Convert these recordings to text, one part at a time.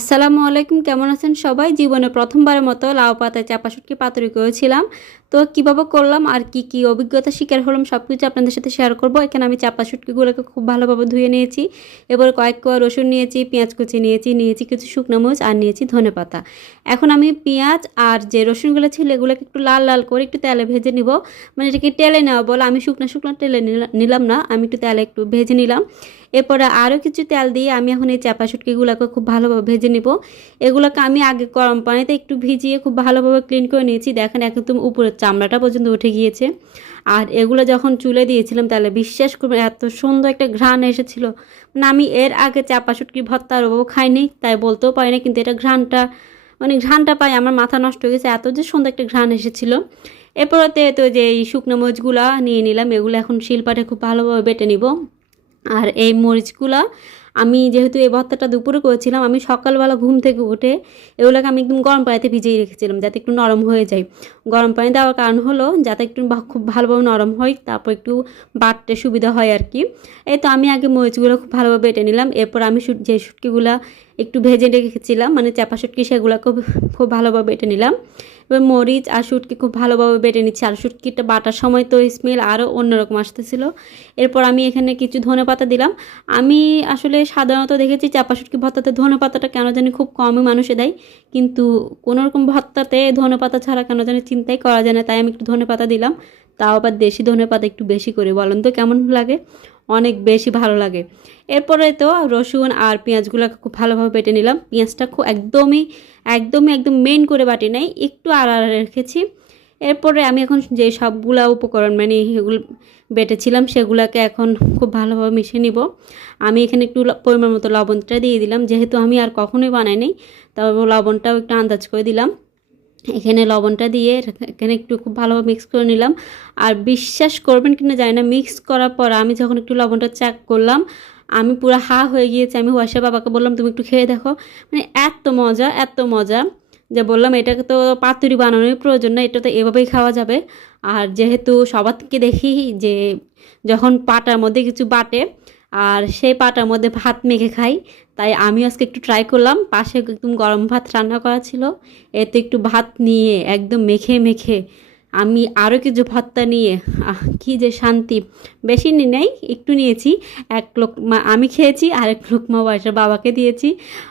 আসসালামু আলাইকুম, কেমন আছেন সবাই? জীবনে প্রথমবারের মতো লাউ পাতায় চাপা শুটকি পাতুরি করেছিলাম। তো কীভাবে করলাম আর কি কি অভিজ্ঞতা শিকার হলাম সব কিছু আপনাদের সাথে শেয়ার করব। এখানে আমি চাপা শুটকিগুলোকে খুব ভালোভাবে ধুয়ে নিয়েছি। এবার কয়েক কোয়া রসুন নিয়েছি, পেঁয়াজ কুচি নিয়েছি নিয়েছি কিছু শুকনো মরিচ আর নিয়েছি ধনে পাতা। এখন আমি পেঁয়াজ আর যে রসুনগুলো ছিল এগুলোকে একটু লাল লাল করে একটু তেলে ভেজে নিব। মানে এটাকে টেলে নেওয়া বলে আমি শুকনো শুকনো টেলে নিলা- নিলাম না, আমি একটু তেলে একটু ভেজে নিলাম। এরপরে আরও কিছু তেল দিয়ে আমি এখন এই চাপা শুটকিগুলোকে খুব ভালোভাবে ভেজে নেব। এগুলোকে আমি আগে গরম পানিতে একটু ভিজিয়ে খুব ভালোভাবে ক্লিন করে নিয়েছি। দেখেন একদম উপরের চামড়াটা পর্যন্ত উঠে গিয়েছে। আর এগুলো যখন চুলে দিয়েছিলাম, তাহলে বিশ্বাস করবেন এত সুন্দর একটা ঘ্রাণ এসেছিল। মানে আমি এর আগে চাপা শুটকি ভর্তা আর খাইনি, তাই বলতেও পারি না কিন্তু এটা ঘ্রাণটা মানে ঘ্রাণটা পাই, আমার মাথা নষ্ট হয়ে গেছে। এত যে সুন্দর একটা ঘ্রাণ এসেছিল। এরপরতে তো যে এই শুকনো মরিচগুলো নিয়ে নিলাম, এগুলো এখন শিলপাটে খুব ভালোভাবে বেটে নিব। আর এই মরিচগুলা আমি যেহেতু এই ভর্তাটা দুপুরে করেছিলাম, আমি সকালবেলা ঘুম থেকে উঠে এগুলোকে আমি একদম গরম পানিতে ভিজিয়ে রেখেছিলাম যাতে একটু নরম হয়ে যায়। গরম পানি দেওয়ার কারণ হলো যাতে একটু খুব ভালোভাবে নরম হয়, তারপর একটু বাটতে সুবিধা হয় আর কি। এই তো আমি আগে মরিচগুলো খুব ভালোভাবে বেটে নিলাম, এরপর আমি যে শুটকিগুলা একটু ভেজে রেখেছিলাম মানে চাপা শুটকি সেগুলো খুব ভালোভাবে বেটে নিলাম। এবার মরিচ আর শুটকি খুব ভালোভাবে বেটে নিচ্ছি, আর শুটকিটা বাটার সময় তো স্মেল আরও অন্যরকম আসতেছিল। এরপর আমি এখানে কিছু ধনে পাতা দিলাম। আমি আসলে সাধারণত দেখেছি চাপা শুটকি ভত্তাতে ধনে পাতাটা কেন জানি খুব কমই মানুষে দেয়, কিন্তু কোনো রকম ভর্তাতে ধনে পাতা ছাড়া কেন জানি চিন্তাই করা যায় না, তাই আমি একটু ধনে পাতা দিলাম। তাও আবার দেশি ধনে পাতা একটু বেশি করে, বলেন তো কেমন লাগে? অনেক বেশি ভালো লাগে। এরপরে তো রসুন আর পেঁয়াজগুলো খুব ভালোভাবে বেটে নিলাম। পেঁয়াজটা খুব একদমই একদমই, একদম মেন করে বাটি নাই, একটু আড়াআড়া রেখেছি। এরপরে আমি এখন যে সবগুলা উপকরণ মানে এগুলো বেটেছিলাম, সেগুলোকে এখন খুব ভালোভাবে মিশিয়ে নিব। আমি এখানে একটু পরিমাণ মতো লবণটা দিয়ে দিলাম। যেহেতু আমি আর কখনোই বানাইনি, তবে লবণটাও একটু আন্দাজ করে দিলাম। এখানে লবণটা দিয়ে এখানে একটু খুব ভালোভাবে মিক্স করে নিলাম। আর বিশ্বাস করবেন কিনা জানি না মিক্স করার পর আমি যখন একটু লবণটা চেক করলাম, আমি পুরো হা হয়ে গিয়েছে। আমি ওয়াসা বাবাকে বললাম, তুমি একটু খেয়ে দেখো। মানে এত মজা এত মজা যে বললাম এটাকে তো পাতুরি বানানোর প্রয়োজন না, এটা তো এভাবেই খাওয়া যাবে। আর যেহেতু সবার থেকে দেখি যে যখন পাটার মধ্যে কিছু বাটে আর সেই পাটার মধ্যে ভাত মেখে খাই। তাই আমি আজকে একটু ট্রাই করলাম। পাশে একদম গরম ভাত রান্না করা ছিল। এতে একটু ভাত নিয়ে একদম মেখে মেখে আমি আরও কিছু ভত্তা নিয়ে কী যে শান্তি। বেশি নেই, একটু নিয়েছি। এক লোকমা আমি খেয়েছি আর এক লোকমা বয়সের বাবাকে দিয়েছি।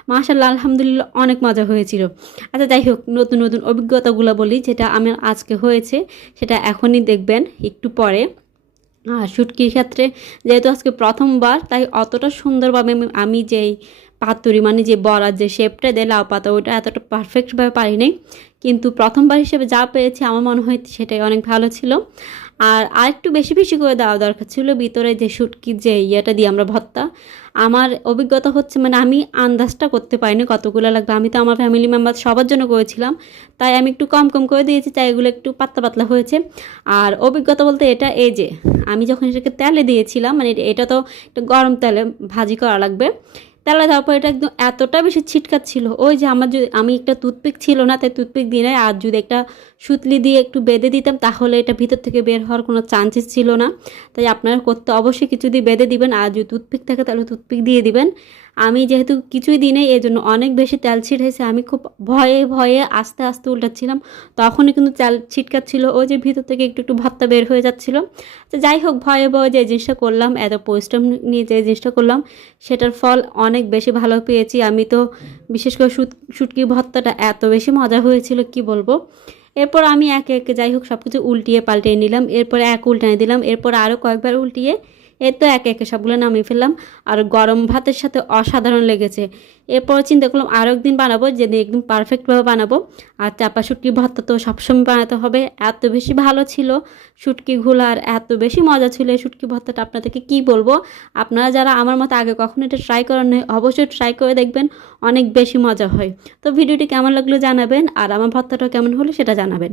মাশাল্লাহ আলহামদুলিল্লাহ অনেক মজা হয়েছিল। আচ্ছা যাই হোক, নতুন নতুন অভিজ্ঞতাগুলো বলি, যেটা আমার আজকে হয়েছে, সেটা এখনই দেখবেন, একটু পরে। আর শুটকির ক্ষেত্রে যেহেতু আজকে প্রথমবার তাই অতটা সুন্দরভাবে আমি- যেই পাতুরি মানে যে বড়ার যে শেপটা দেয় লাউ পাতা ওটা এতটা পারফেক্টভাবে পারি পারিনি কিন্তু প্রথমবার হিসেবে যা পেয়েছি, আমার মনে হয় সেটাই অনেক ভালো ছিল। আর আরেকটু বেশি বেশি করে দেওয়া দরকার ছিল, ভিতরে যে শুটকির যে ইয়েটা দিই আমরা ভর্তা। আমার অভিজ্ঞতা হচ্ছে মানে আমি আন্দাজটা করতে পারিনি কতগুলো লাগবে। আমি তো আমার ফ্যামিলি মেম্বার সবার জন্য করেছিলাম, তাই আমি একটু কম কম করে দিয়েছি, তাই এগুলো একটু পাতলা পাতলা হয়েছে। আর অভিজ্ঞতা বলতে এটা, এই যে, আমি যখন এটাকে তেলে দিয়েছিলাম মানে এটা তো একটা গরম তেলে ভাজি করা লাগবে। তেলে তারপর পর এটা একদম এতটা বেশি ছিটকাচ্ছিল ওই যে আমার যদি, আমি একটা টুথপিক ছিল না, তাই টুথপিক দিয়ে নেয় আর যদি একটা সুতলি দিয়ে একটু বেঁধে দিতাম, তাহলে এটা ভিতর থেকে বের হওয়ার কোনো চান্সেস ছিল না। তাই আপনারা করতে অবশ্যই কিছু দিয়ে বেঁধে দিবেন, আর যদি টুথপিক থাকে তাহলে টুথপিক দিয়ে দিবেন। আমি যেহেতু কিছুই দিই নেই এই জন্য অনেক বেশি তেল ছিটেছে আমি খুব ভয়ে ভয়ে আস্তে আস্তে উল্টাচ্ছিলাম। তখনই কিন্তু তেল ছিটকাচ্ছিল। ওই যে ভিতর থেকে একটু একটু ভাতটা বের হয়ে যাচ্ছিল। তো যাই হোক, ভয়ে ভয়ে যে জিনিসটা করলাম, এত পরিশ্রম নিয়ে যে জিনিসটা করলাম, সেটার ফল অনেক বেশি ভালো পেয়েছি। আমি তো বিশেষ করে শুট শুটকি ভর্তাটা এত বেশি মজা হয়েছিল, কি বলব? এরপর আমি একে একে যাই হোক সব কিছু উল্টিয়ে পাল্টিয়ে নিলাম। এরপর এক উল্টায় দিলাম। এরপর আরও কয়েকবার উল্টিয়ে এর তো একে একে সবগুলো নামিয়ে ফেললাম। আর গরম ভাতের সাথে অসাধারণ লেগেছে। এরপর চিন্তা করলাম আরও একদিন বানাবো, যেদিন একদম পারফেক্টভাবে বানাবো। আর চাপা শুটকি ভর্তা তো সবসময় বানাতে হবে। এত বেশি ভালো ছিল শুটকিগুলো আর এত বেশি মজা ছিল এই শুটকি ভর্তাটা। আপনাদেরকে কী বলব? আপনারা যারা আমার মতো আগে কখনো এটা ট্রাই করেন নাই, অবশ্যই ট্রাই করে দেখবেন, অনেক বেশি মজা হয়। তো ভিডিওটি কেমন লাগল জানাবেন, আর আমার ভর্তাটা কেমন হলো সেটা জানাবেন।